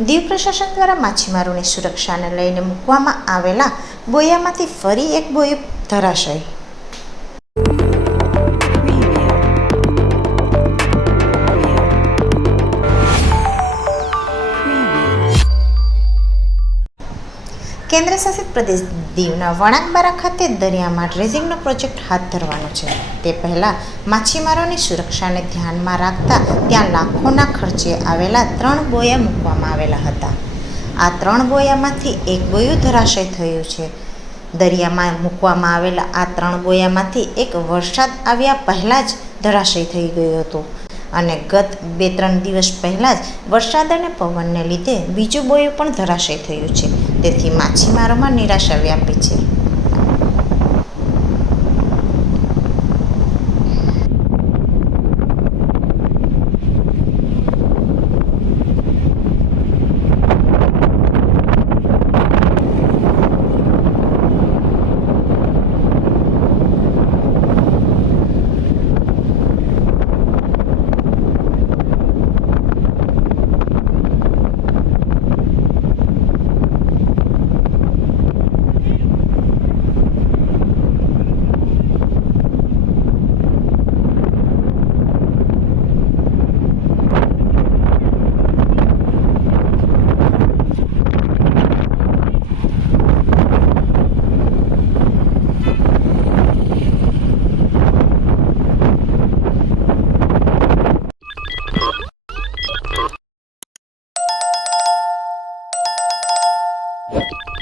દીવ પ્રશાસન દ્વારા માછીમારોની સુરક્ષાને લઈને મૂકવામાં આવેલા બોયામાંથી ફરી એક બોયું ધરાશય કેન્દ્ર શાસિત પ્રદેશ દીવના વણાકબારા ખાતે દરિયામાં ડ્રેઝિંગનો પ્રોજેક્ટ હાથ ધરવાનો છે. તે પહેલાં માછીમારોની સુરક્ષાને ધ્યાનમાં રાખતા ત્યાં લાખોના ખર્ચે આવેલા ત્રણ બોયા મૂકવામાં આવેલા હતા. આ ત્રણ બોયામાંથી એક બોયું ધરાશય થયું છે. દરિયામાં મૂકવામાં આવેલા આ ત્રણ બોયામાંથી એક વરસાદ આવ્યા પહેલાં જ ધરાશય થઈ ગયું હતું. અને ગત બે ત્રણ દિવસ પહેલાં જ વરસાદ અને પવનને લીધે બીજું બોયું પણ ધરાશય થયું છે. તેથી માછીમારોમાં નિરાશા વ્યાપી છે. you.